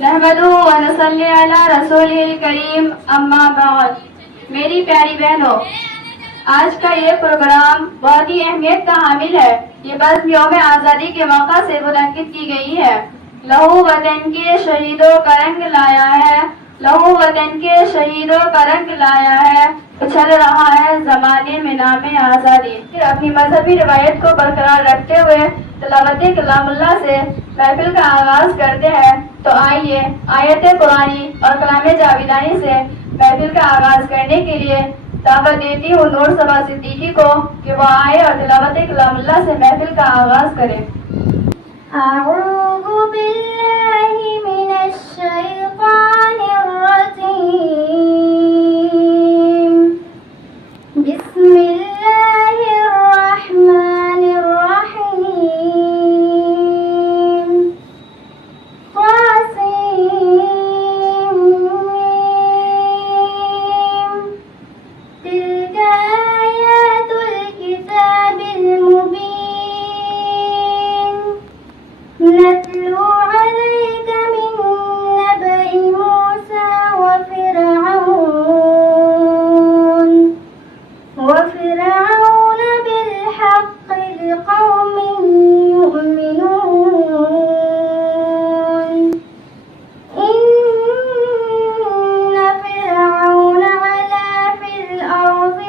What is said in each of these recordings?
नहमदुहु व नसल्ली अला रसूलिल करीम अम्मा बाद। मेरी प्यारी बहनों, आज का ये प्रोग्राम बहुत ही अहमियत का हामिल है। ये बस यौम आज़ादी के मौका से मुनक्किद की गई है। लहू वतन के शहीदों का रंग लाया है, लहू वतन के शहीदों का रंग लाया है, उछल रहा है जमाने में नामे आज़ादी। फिर अपनी मजहबी रिवायत को बरकरार रखते हुए तिलावत कलामुल्लाह से महफिल का आगाज करते हैं। तो आइए आयत कुरानी और कलाम जाविदानी से महफिल का आगाज करने के लिए दावत देती हूँ नूर सबा सिद्दीकी को कि वो आए और तिलावत कलामुल्लाह से महफिल का आगाज करें। अऊज़ु बिल्लाहि मिनश शैतानिर रजीम। बिस्मिल्लाहिर रहमानिर रहीम। तासीम तिल्का आयातुल किताबिल मुबीन। नत्लू अलैका मिन नबइ मूसा व फिरऔन बिलहक्कि लिक़ौमिन युमिनून। इन्न फिरऔन अला फिल अर्ज़ि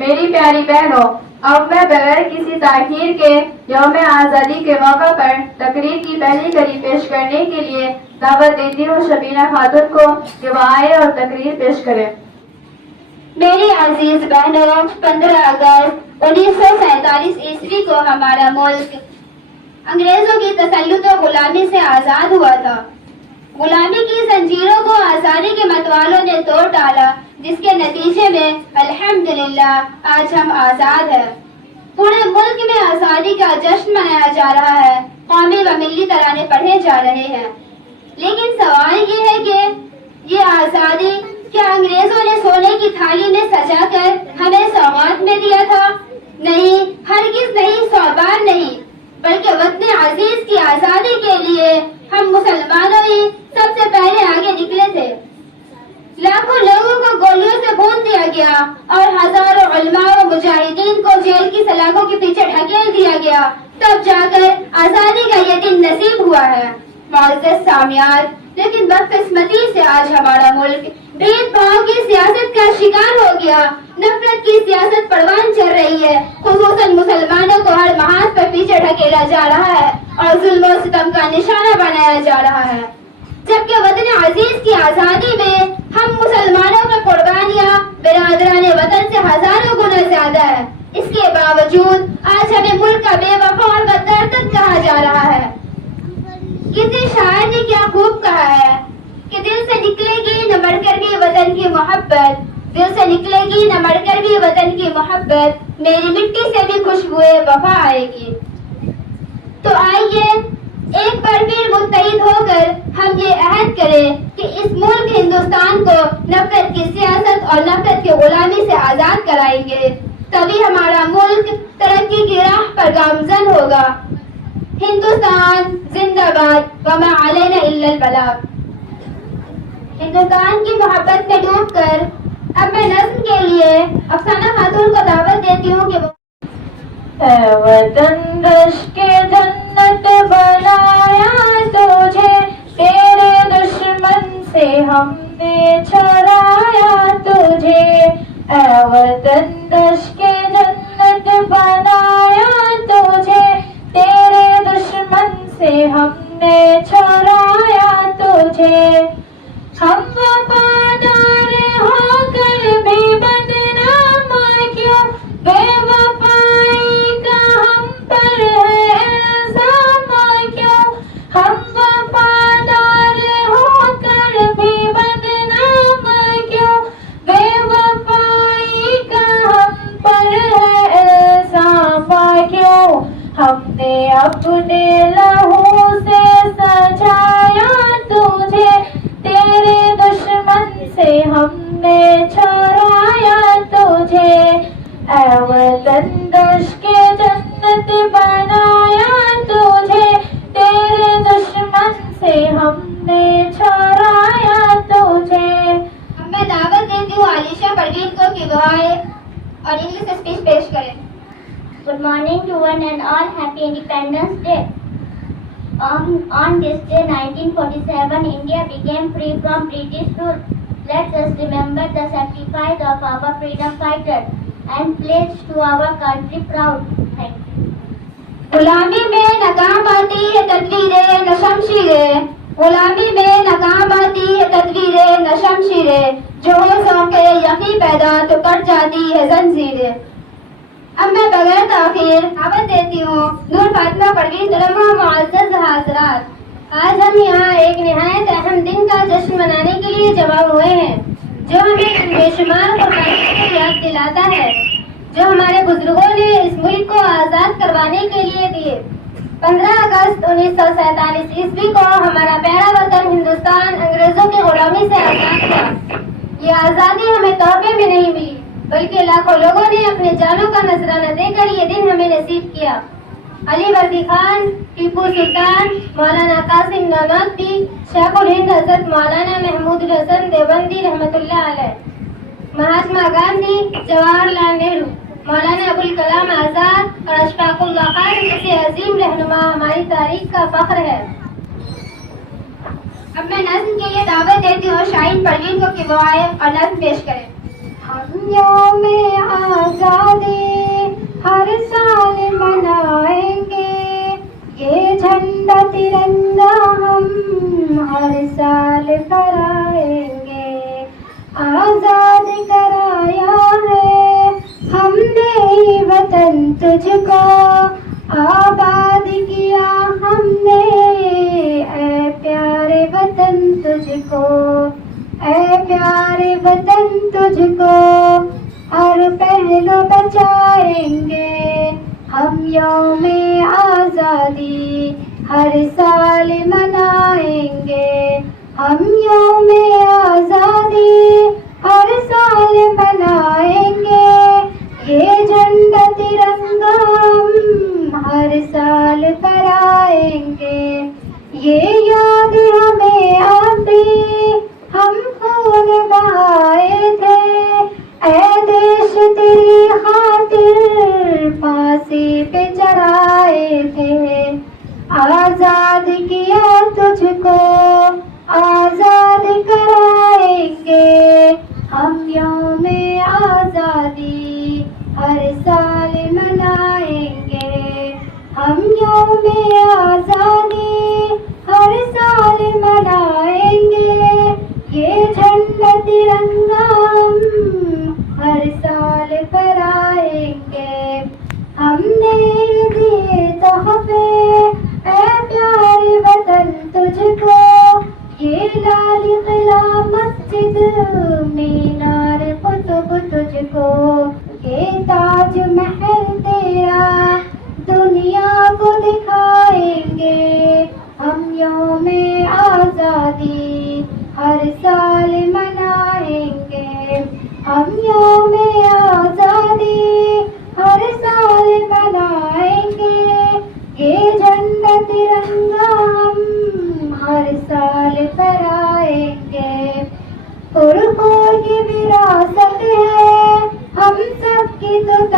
मेरी प्यारी बहनों, अब मैं बगैर किसी ताखीर के यौम आज़ादी के मौका पर तकरीर की पहली कड़ी पेश करने के लिए दावत देती हूँ शबीना खातून को कि वो आए और तकरीर पेश करें। मेरी अजीज बहनों, 15 अगस्त 1947 ईस्वी को हमारा मुल्क अंग्रेजों की तसल्लुत और गुलामी से आजाद हुआ था। गुलामी की जंजीरों को आजादी के मतवालों ने तोड़ डाला, जिसके नतीजे में अल्हम्दुलिल्लाह आज हम आजाद हैं। पूरे मुल्क में आजादी का जश्न मनाया जा रहा है, कौमी व मिली तराने पढ़े जा रहे हैं। लेकिन सवाल ये है कि ये आजादी क्या अंग्रेजों ने सोने की थाली में सजाकर हमें सौगात में दिया था? नहीं, हरगिज नहीं, सौ बार नहीं, बल्कि वतन अजीज की आजादी के लिए हम मुसलमानों ही सबसे पहले आगे निकले थे। लाखों लोगों को गोलियों से भून दिया गया और हजारों उलमा व मुजाहिदीन को जेल की सलाखों के पीछे ढकेल दिया गया, तब जाकर आजादी का ये दिन नसीब हुआ है। मुअज़्ज़ज़ सामियात, लेकिन बदकिस्मती से आज हमारा मुल्क भेदभाव की सियासत का शिकार हो गया। नफरत की सियासत परवान चल रही है, खुसूसन मुसलमानों को हर महाज पर पीछे ढकेला जा रहा है और जुल्म और सितम का निशाना बनाया जा रहा है। जबकि वतन अजीज की आजादी में हम मुसलमानों की कुर्बानियां बिरादरान वतन से हजारों गुना ज्यादा है। इसके बावजूद आज हमें मुल्क का बेवफा और गद्दार तक कहा जा रहा है। किसी शायर ने क्या खूब कहा है कि दिल से निकलेगी न मरकर भी वतन की मोहब्बत, दिल से निकलेगी न मरकर भी वतन की मोहब्बत, मेरी मिट्टी से भी खुशबुए वफा आएगी। तो आइए एक बार फिर मुत्तहिद होकर हम ये अहद करें कि इस मुल्क हिंदुस्तान को नफरत की सियासत और नफरत की गुलामी से आजाद कराएंगे, तभी हमारा मुल्क तरक्की की राह पर गामजन होगा। हिंदुस्तान जिंदाबाद, वमा अलैना इल्लल बलाग। हिंदुस्तान की मोहब्बत में डूबकर अब मैं नज्म के लिए अफसाना खातून को दावत देती हूँ कि ऐ वतन के जन्नत बनाया तुझे, तेरे दुश्मन से हमने छुड़ाया तुझे। ऐ वतन के जन्नत बनाया तुझे, तेरे दुश्मन से हमने छुड़ाया तुझे। हम वफादार होकर भी बदनाम क्यों, बेवफाई का हम पर है इल्जाम क्यों। हम वफादार होकर भी बदनाम क्यों, बेवफाई का हम पर है इल्जाम क्यों। हमने अपने लहू से सजाया तुझे, तेरे दुश्मन से हमने छुड़ाया तुझे। ऐ वतन के जन्नत बनाया तुझे, तेरे दुश्मन से हमने छुड़ाया तुझे। अब मैं दावत देती हूँ आलिशा परवीन को कि वो आए और इंग्लिश स्पीच पेश करें। Good morning to one and all. Happy Independence Day. On this day, 1947, India became free from British rule. Let us remember the sacrifice of our freedom fighters and pledge to our country proud. Thank you. गुलामी में नाकाम आती है तदवीरें न शमशीरें, गुलामी में नाकाम आती है तदवीरें न शमशीरें, जो हो सौके यकीन पैदा तो कर जाती है जंजीरें। अब मैं बगैर ताखीर दावत देती हूँ नूर फातिमा परवीन तुलमा मुअज़्ज़ज़ हाज़रात। आज हम यहाँ एक निहायत अहम दिन का जश्न मनाने के लिए जमा हुए हैं, जो हमें बेशुमार कुर्बानियों की याद दिलाता है, जो हमारे बुजुर्गों ने इस मुल्क को आज़ाद करवाने के लिए दिए। 15 अगस्त 1947 ईस्वी को हमारा प्यारा वतन हिंदुस्तान अंग्रेजों की गुलामी से आज़ाद हुआ। ये आज़ादी हमें तोहफे में नहीं मिली, बल्कि लाखों लोगों ने अपने जानों का नजराना देकर ये दिन हमें नसीब किया। अली वर्दी खान, टीपू सुल्तान, मौलाना कासिम नानावती, शेखुल हिंद हजरत मौलाना महमूद हसन देवबंदी रहमतुल्लाह अलैह, महात्मा गांधी, जवाहरलाल नेहरू, मौलाना अबुल कलाम आजाद और अशफाकुल्लाह खान जैसे अजीम रहनुमा हमारी तारीख का फख्र है। अब मैं नज़्म के लिए दावत देती हूँ शाहीन परवीन को कि वो आए और नज़्म पेश करें। हम यौमे आज़ादी हर साल मनाएंगे, ये झंडा तिरंगा हम हर साल फहराएंगे। आज़ाद कराया है हमने ये वतन तुझको, आबाद किया हमने ऐ प्यारे वतन तुझको, ऐ प्यारे वतन तुझको हर पहलू बचाएंगे। हम यौमे आज़ादी हर साल मनाएंगे, हम यौमे आज़ादी हर साल मनाएंगे। ये झंडा तिरंगा हम हर साल फहराएंगे। ये याद हमें आती हम खून बहाए थे, ऐ देश तेरी खातिर फांसी पे चढ़ाए थे। आजाद किया तुझको आजाद कराएंगे, हम यौमे आजादी हर साल मनाएंगे। हम यौमे आजादी हर साल मनाएंगे। ये झंडा तिरंगा हम हर साल फहराएंगे। हमने दिए तोहफे ऐ प्यारे वतन तुझको, ये लाल किला मस्जिद मीनार कुतुब तुझको। ये ताज महल तेरा दुनिया को दिखाएंगे। हम यौमे आजादी हर साल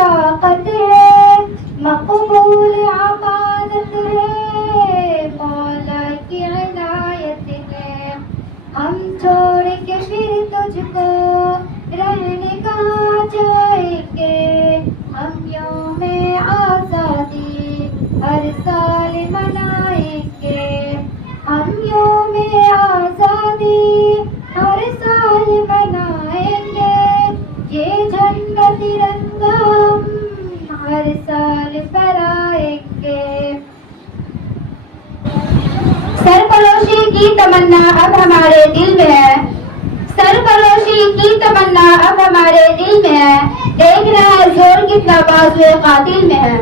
ताकत है, मकबूल आबादत है, मौला की इनायत है। हम छोड़ के फिर तुझको रहने कहाँ जाएंगे, हम यौमे आज़ादी हर साल मनाएंगे, हम यौमे आज़ादी हर साल मनाएंगे, ये झंडा तिरंगा हम हर साल फहराएंगे। सरफरोशी की तमन्ना अब हमारे दिल में है, सरफरोशी की तमन्ना अब हमारे दिल में है, देख रहा है जोर कितना बाज़ुए कातिल में है।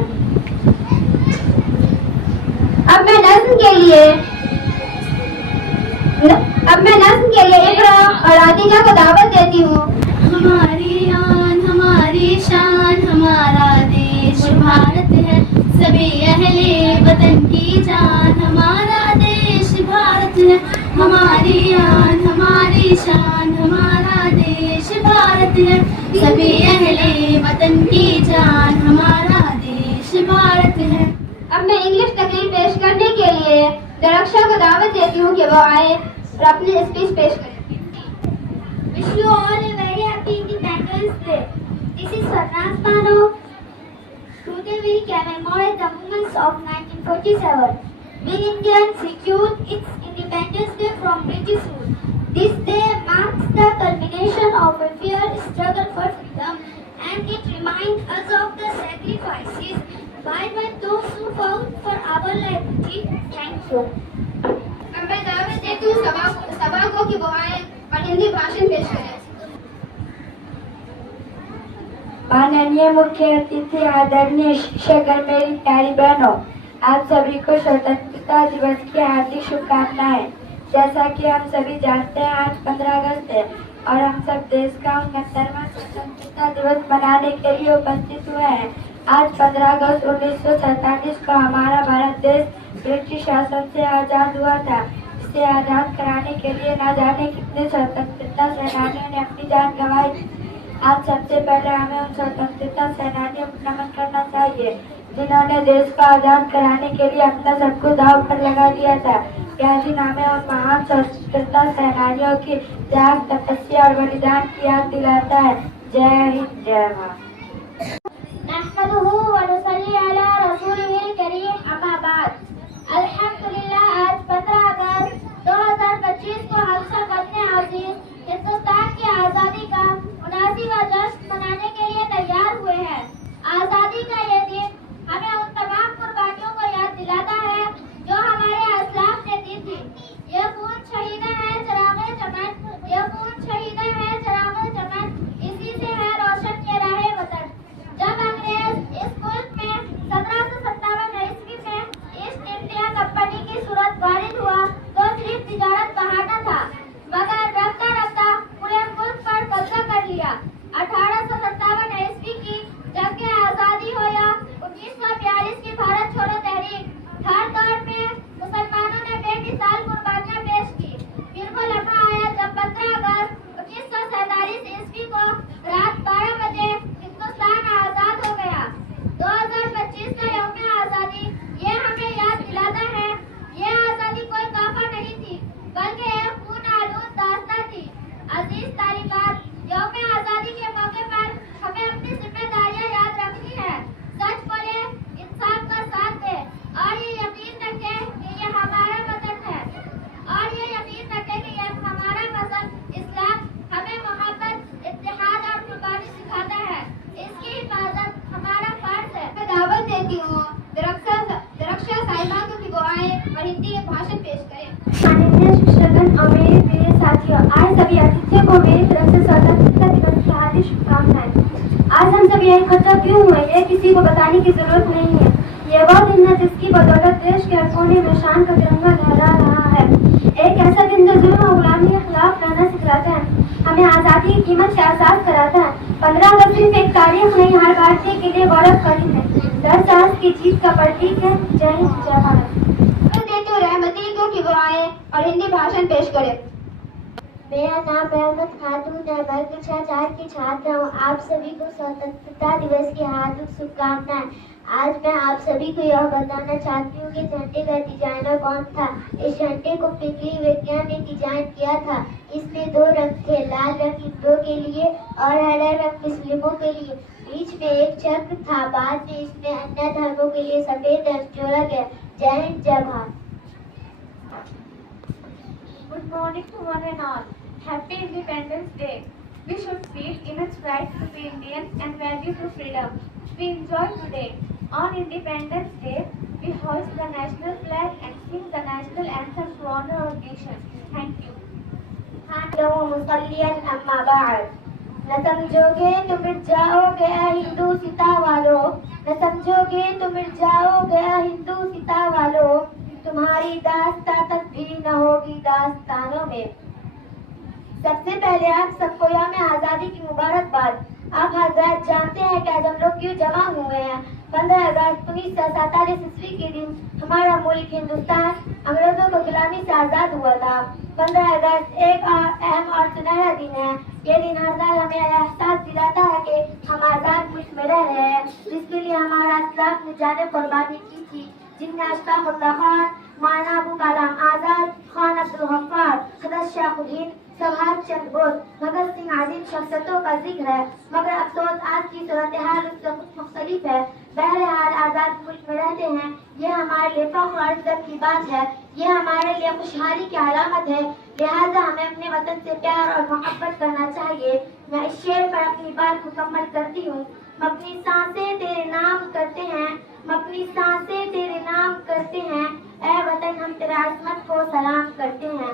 अब मैं नज़्म के लिए इकरा और आतिका को दावत देती हूँ। हमारी आन हमारी शान हमारा देश भारत है, सभी अहले वतन की जान हमारा देश भारत है। हमारी आन हमारी शान हमारा देश भारत है, सभी अहले वतन की जान हमारा देश भारत है। अब मैं इंग्लिश तकरीर पेश करने के लिए दरक्षा को दावत देती हूँ कि वो आए और अपनी स्पीच पेश करें। Wish you all a very happy Independence Day. This is Farnaz Bano. Today we commemorate the movements of 1947. We Indians secured its Independence Day from British rule. This day marks the culmination of a fierce struggle for freedom, and it reminds us of the sacrifices made by those who fought for our liberty. Thank you. अब मैं दावत देती हूँ सभा को कि वो आए और हिंदी भाषण पेश करें। माननीय मुख्य अतिथि, आदरणीय शिक्षकगण, मेरी प्यारी बहनों, आप सभी को स्वतंत्रता दिवस की हार्दिक शुभकामनाएं। जैसा कि हम सभी जानते हैं, आज 15 अगस्त है और हम सब देश का 69वां स्वतंत्रता दिवस मनाने के लिए उपस्थित हुए हैं। आज 15 अगस्त 1947 को हमारा भारत देश ब्रिटिश शासन से आज़ाद हुआ था। इसे आज़ाद कराने के लिए न जाने कितने स्वतंत्रता सेनानियों ने अपनी जान गंवाई। आज सबसे पहले हमें उन स्वतंत्रता सेनानियों को नमन करना चाहिए जिन्होंने देश को आज़ाद कराने के लिए अपना सब कुछ दांव पर लगा दिया था। यह दिन हमें उन महान स्वतंत्रता सेनानियों की त्याग, तपस्या और बलिदान की याद दिलाता है। जय हिंद, जय भारत। नहमदुहु व नुसल्ली अला रसूलिहिल करीम, अम्मा बाद। अल्हम्दुलिल्लाह, आज 15 अगस्त 2025 को हम सब वतन अज़ीज़ हिंदुस्तान की आज़ादी का 79वां जश्न मनाने के लिए तैयार हुए हैं। आज़ादी का ये दिन हमें उन तमाम कुर्बानियों को याद दिलाता है जो हमारे असलाफ ने दी थी। ये खून शहीदा है चराग़े चमन, ये खून शहीदा है चराग़े चमन, इसी से है रोशन ये राहे वतन। जब अंग्रेज इस मुल्क में 1757 ईस्वी में ईस्ट इंडिया कंपनी की सूरत वारिद हुआ तो सिर्फ तिजारत बहाना था, मगर रफ्ता रफ्ता पूरे मुल्क पर कब्जा कर लिया। 1857 ईस्वी की जंग आज़ादी हो या 1942 की भारत छोड़ो तहरीक, हर दौर में मुसलमानों ने बेमिसाल कुर्बानियां पेश की। फिर वो लम्हा आया जब 15 अगस्त 1947 ईस्वी को रात 12 बजे हिंदुस्तान आज़ाद हो गया। 2025 का यौम आज़ादी ये हमें याद दिलाता है, ये आज़ादी कोई तोहफा नहीं थी बल्कि एक खून आलूद दास्तां थी। अजीज तालिबात, यौम आज़ादी के मौके पर हमें अपनी जिम्मेदारियां याद रखनी है। सच बोले, इंसाफ का साथ दे और ये यकीन रखे कि ये हमारा वतन है, और ये यकीन रखे कि ये हमारा मज़हब इस्लाम हमें मोहब्बत, इत्तेहाद और कुर्बानी सिखाता है। इसकी हिफाजत हमारा फर्ज है। मैं दावत देती हूँ दरक्षा साहिबा को कि वो आए और हिंदी भाषण पेश करें। माननीय शिक्षकगण और मेरे प्रिय साथियों, आज सभी अतिथियों को मेरी तरफ से स्वतंत्रता दिवस की हार्दिक शुभकामनाएं। आज हम सब यहाँ इकट्ठा क्यों हुए, ये किसी को बताने की जरूरत नहीं है। ये वो दिन है जिसकी बदौलत देश के हर कोने में शान का तिरंगा लहरा रहा है। एक ऐसा दिन जो जुल्म और गुलामी के खिलाफ रहना सिखाता है, हमें आज़ादी की कीमत से आज़ाद कराता है। 15 अगस्त सिर्फ एक तारीख नहीं, हर भारतीय के लिए गौरव का दिन है, 10 साल की जीत का प्रतीक है। जय हिंद, जय भारत। रहमती को कि वो आए और हिंदी भाषण पेश करें। मेरा नाम रहमत खातून है। मैं कक्षा 4 की छात्र हूँ। आप सभी को स्वतंत्रता दिवस की हार्दिक शुभकामनाएं। आज मैं आप सभी को यह बताना चाहती हूँ कि झंडे का डिजाइनर कौन था। इस झंडे को पृथ्वी विज्ञान ने डिजाइन किया था। इसमें 2 रंग थे, लाल रंग हिंदुओं के लिए और हरा रंग मुस्लिमों के लिए। बीच में एक चक्र था। बाद में इसमें अन्य धर्मों के लिए सफेद रंग जोड़ा गया। जय हिंद, जय Bharat. Good morning to one and all. Happy Independence Day. We should feel immense pride to be Indian and value to freedom. We enjoy today. On Independence Day, we hoist the national flag and sing the national anthem to honor our nation. Thank you. अम्मा बाद। न समझोगे तो मिट जाओगे हिंदू सिता वालों। न समझोगे तो मिट जाओगे हिंदू सिता वालों। तुम्हारी दास्तां तक भी न होगी दास्तानों में। सबसे पहले आप सबको यौम आज़ादी की मुबारकबाद। आप हजरात जानते हैं कि आज हम लोग क्यों जमा हुए हैं। 15 अगस्त 1947 ईस्वी के दिन हमारा मुल्क हिंदुस्तान अंग्रेजों को गुलामी से आजाद हुआ था। 15 अगस्त एक अहम और सुनहरा दिन है। ये दिन हर साल हमें एहसास दिलाता है कि हम आजाद मुल्क में रह रहे हैं, जिसके लिए हमारा असलाफ ने जाने कुर्बानी की थी, जिनमें अशफाक उल्लाह खान, मौलाना अबुल कलाम आजाद, खान अब्दुल गफ्फार, हज़रत शाहबुद्दीन, सुभाष चंद्र बोस, भगत सिंह आदि शख्सियतों का जिक्र है। मगर अफसोस आज की सूरत हाल उससे कुछ मुख्तलिफ है। बहरहाल आजाद मुल्क में रहते हैं, ये हमारे लिए फख्र और इज्जत की बात है। ये हमारे लिए खुशहाली की अलामत है। लिहाजा हमें अपने वतन से प्यार और मोहब्बत करना चाहिए। मैं इस शेर पर अपनी बात मुकम्मल करती हूँ। हम अपनी सांसें तेरे नाम करते हैं, हम अपनी सांसें तेरे नाम करते हैं। ऐ वतन हम तेरा अज़मत को सलाम करते हैं।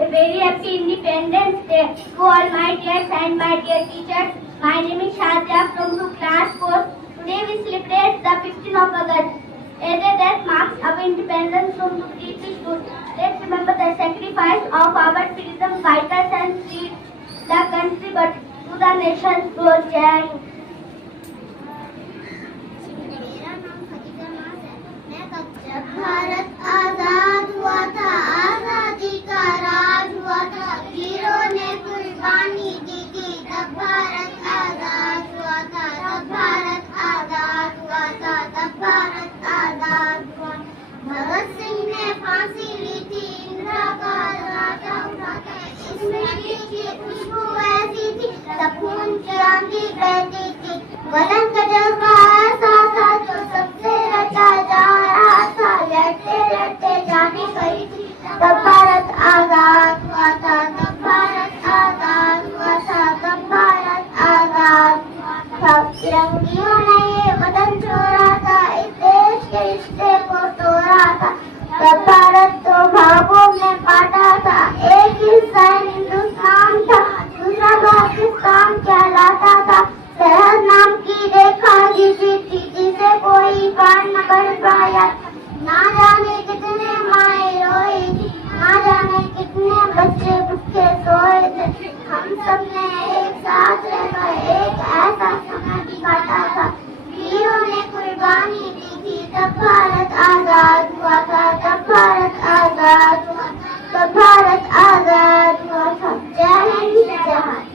A very happy Independence Day to all my dear and my dear teachers. My name is Shazia from class 4. Today we celebrate the 15th of August. A day that marks our independence from the British rule. Let's remember the sacrifice of our freedom fighters and freed the country but to the nation's glory. Jai Hind. जब भारत आजाद हुआ था, आजादी का राज हुआ था, वीरों ने कुर्बानी दी थी। तब भारत आजाद हुआ था, तब भारत आजाद हुआ था, तब भारत आजाद हुआ। भगत सिंह ने फांसी ली थी, इंदिरा का राजा उठा था। इसमें की खुशबू ऐसी थी, तब खून की आंधी बहती थी। वतन का जज्बा ऐसा था जो सबसे रचा जा रहा था। लड़ते लड़ते जाने गई थी, तब भारत आजाद हुआ था, तब भारत आजाद हुआ था, तब भारत आजाद हुआ था। फिरंगियों ने ये वतन छोड़ा था, इस देश के रिश्ते को तोड़ा था। तब भारत 2 भागों में बांटा था, एक हिस्सा हिंदुस्तान था, दूसरा पाकिस्तान कहलाता था। सरहद नाम की रेखा घिसी थी, जिसे कोई पार न कर पाया। ना जाने कितने माए रोई थी, ना जाने कितने बच्चे भूखे सोए थे। हम सब ने एक साथ रहकर एक ऐसा समय भी काटा था। वीरों ने कुर्बानी दी थी, तब भारत आजाद हुआ था, तब भारत आजाद हुआ, तब भारत आजाद हुआ था। जय हिंद, जय भारत।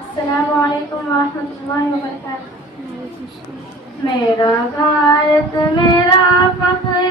अस्सलामु अलैकुम वरहमतुल्लाहि वबरकातुहू। मेरा भारत मेरा फख्र